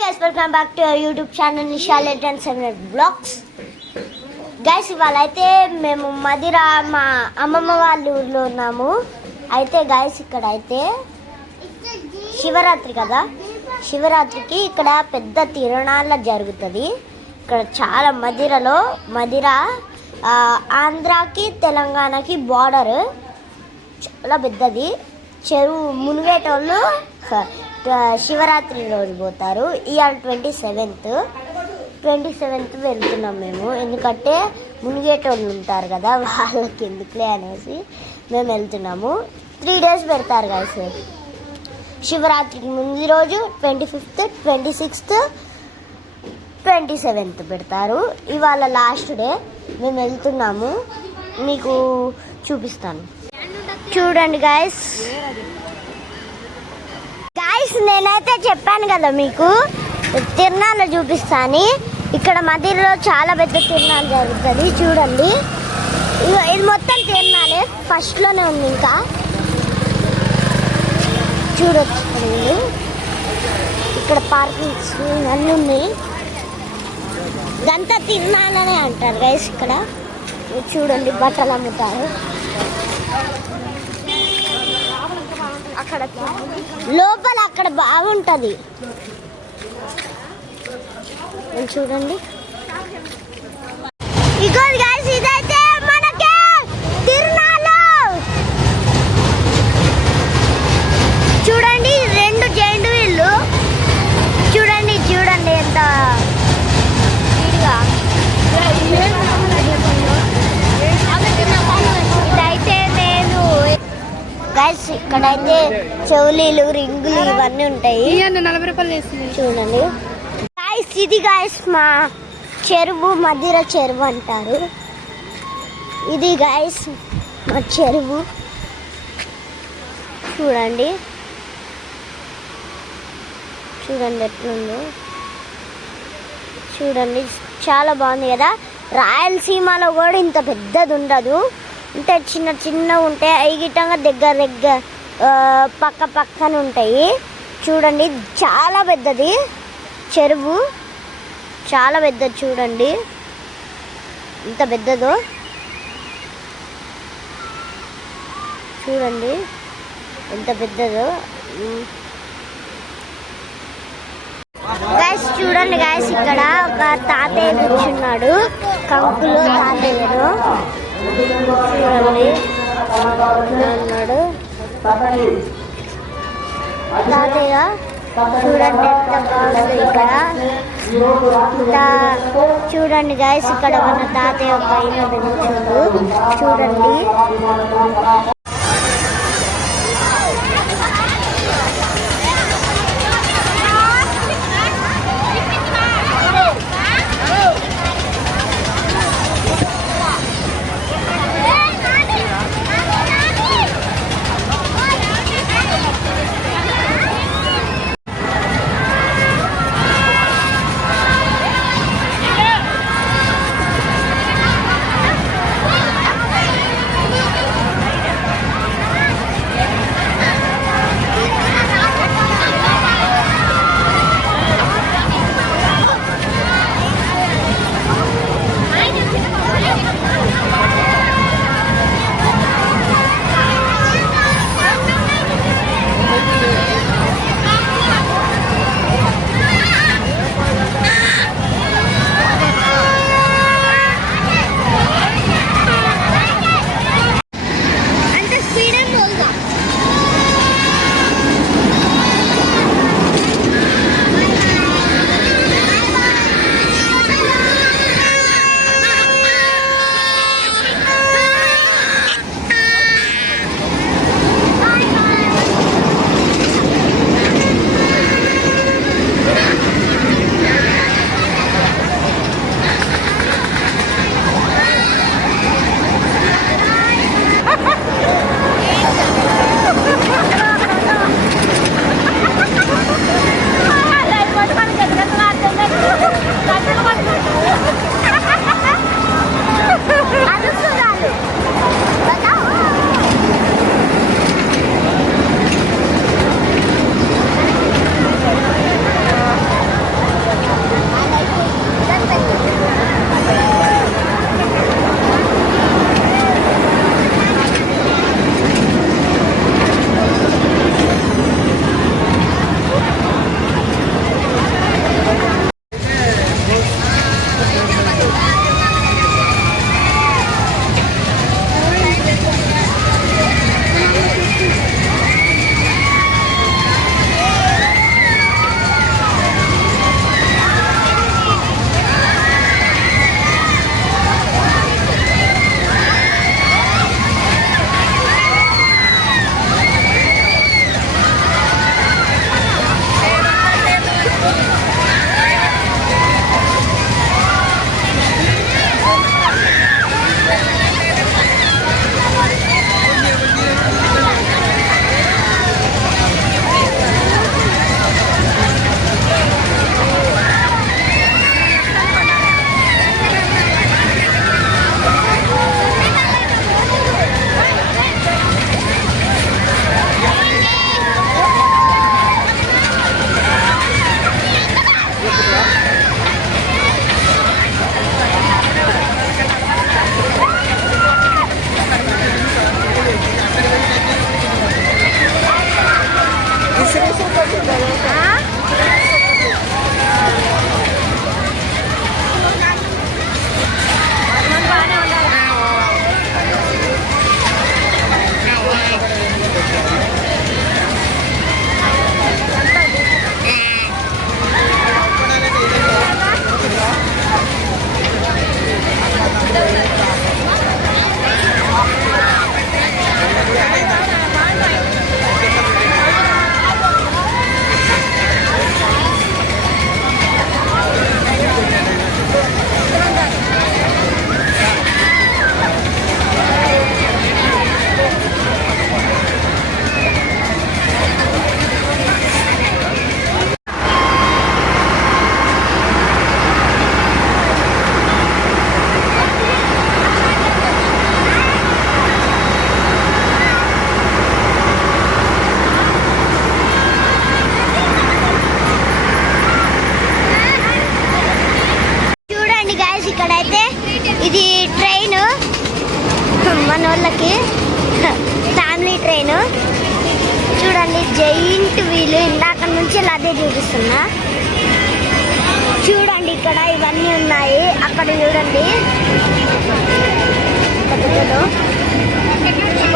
Guys welcome back to YouTube channel నిషాలెట్ and seven blogs guys ఇవాళ అయితే మేము మదిర మా అమ్మమ్మ వాళ్ళ ఊర్లో ఉన్నాము. అయితే గైస్ ఇక్కడ అయితే శివరాత్రి కదా. శివరాత్రికి ఇక్కడ పెద్ద తిరణాల జరుగుతుంది. ఇక్కడ చాలా మదిరలో మధిర ఆంధ్రాకి తెలంగాణకి బార్డర్ చాలా పెద్దది. చెరువు మునిగేటోళ్ళు శివరాత్రి రోజు పోతారు. ఇవాళ ట్వంటీ సెవెంత్ ట్వంటీ సెవెంత్ వెళ్తున్నాం మేము. ఎందుకంటే మునిగేటోళ్ళు ఉంటారు కదా వాళ్ళకి ఎందుకులే అనేసి మేము వెళ్తున్నాము. త్రీ డేస్ పెడతారు కదా సార్ శివరాత్రికి ముందు రోజు twenty fifth twenty sixth twenty seventh పెడతారు. ఇవాళ లాస్ట్ డే మేము వెళ్తున్నాము. మీకు చూపిస్తాను. చూడండి గాయస్ గాయస్ నేనైతే చెప్పాను కదా మీకు. తిరునాళ్ళు చూపిస్తాను. ఇక్కడ మధ్యలో చాలా పెద్ద తిరణాలు జరుగుతుంది. చూడండి. ఇది మొత్తం తిరునాలే ఫస్ట్లోనే ఉంది ఇంకా. చూడొచ్చు ఇక్కడ ఇక్కడ పార్కింగ్స్ అన్నీ ఉన్నాయి. ఇదంతా తిరణాలనే అంటారు గైస్ ఇక్కడ. చూడండి బట్టలు అమ్ముతారు. అక్కడ లోపల అక్కడ బాగుంటుంది. చూడండి ఇగో గైస్ ఇదైతే మనకి తిరునాళ్ళు చూడండి రెండు జైంట్ వీళ్ళు చూడండి చూడండి ఎంత స్పీడ్గా ఇదైతే నేను గైస్ ఇక్కడైతే చెవులీలు రింగులు ఇవన్నీ ఉంటాయి. నలభై రూపాయలు చూడండి. గాయస్ ఇది గాయస్ మా చెరువు మధిర చెరువు అంటారు. ఇది గాయస్ మా చెరువు. చూడండి. చూడండి ఎట్లుందో. చూడండి చాలా బాగుంది కదా. రాయలసీమలో కూడా ఇంత పెద్దది ఉండదు. అంటే చిన్న చిన్న ఉంటాయి అవి గిట్టంగా దగ్గర దగ్గర పక్క పక్కన ఉంటాయి. చూడండి చాలా పెద్దది. చెరువు. చాలా పెద్దది చూడండి. ఇంత పెద్దదో. చూడండి ఎంత పెద్దదో. గాయస్ చూడండి గాయస్ ఇక్కడ ఒక తాతయ్య కూర్చున్నాడు. కంకులు తాతయ్యలో చూడండి ఉన్నాడు. తాతయ్య చూడండి ఎంత బాగుంది ఇక్కడ. చూడండి గైస్ ఇక్కడ మన తాతయ్య పైన పెంచాడు చూడండి.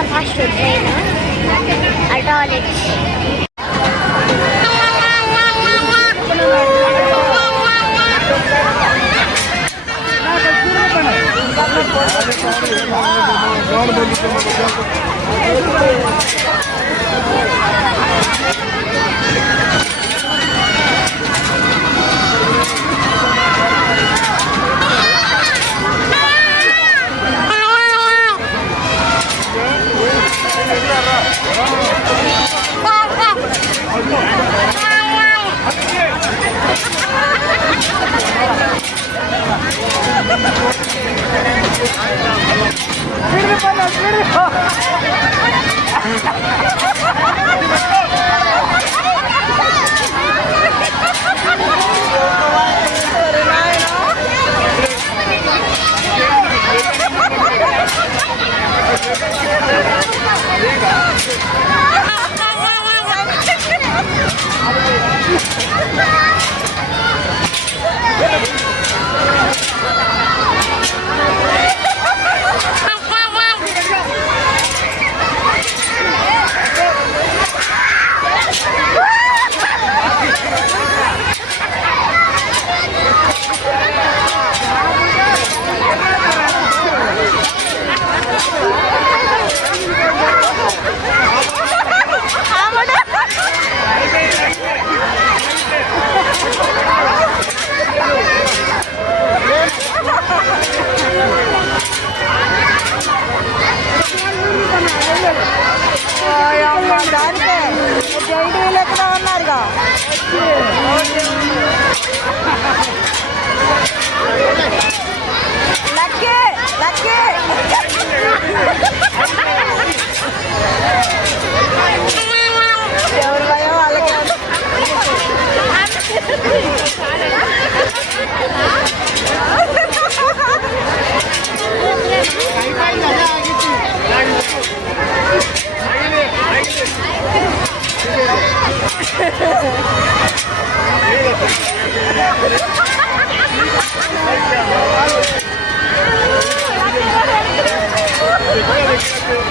সুপার ফাস্ট হচ্ছে আলটা অনেক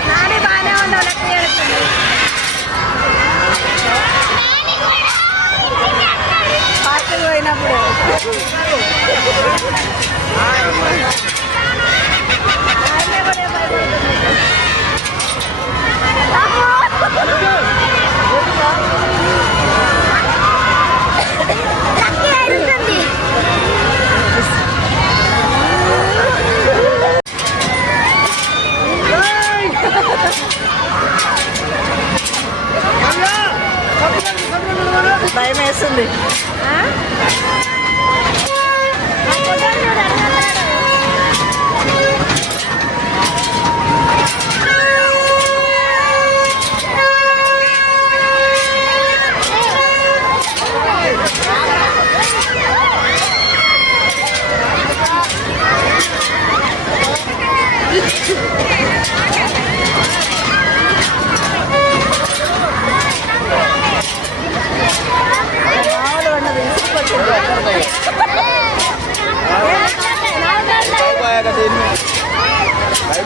నాని బాగానే ఉన్నావు లక్కీ ఎడుతుంది ఫాస్ట్ పోయినప్పుడు భయం వేస్తుంది మామూలు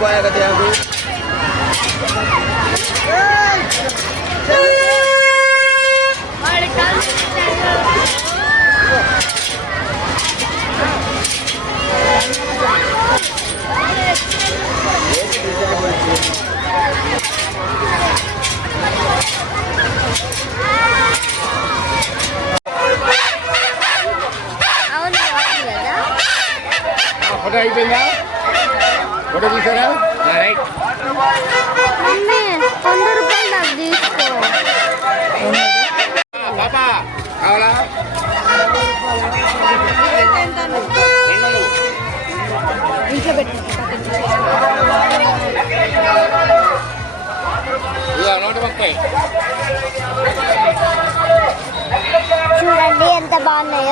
అవును చూడండి ఎంత బాగున్నాయో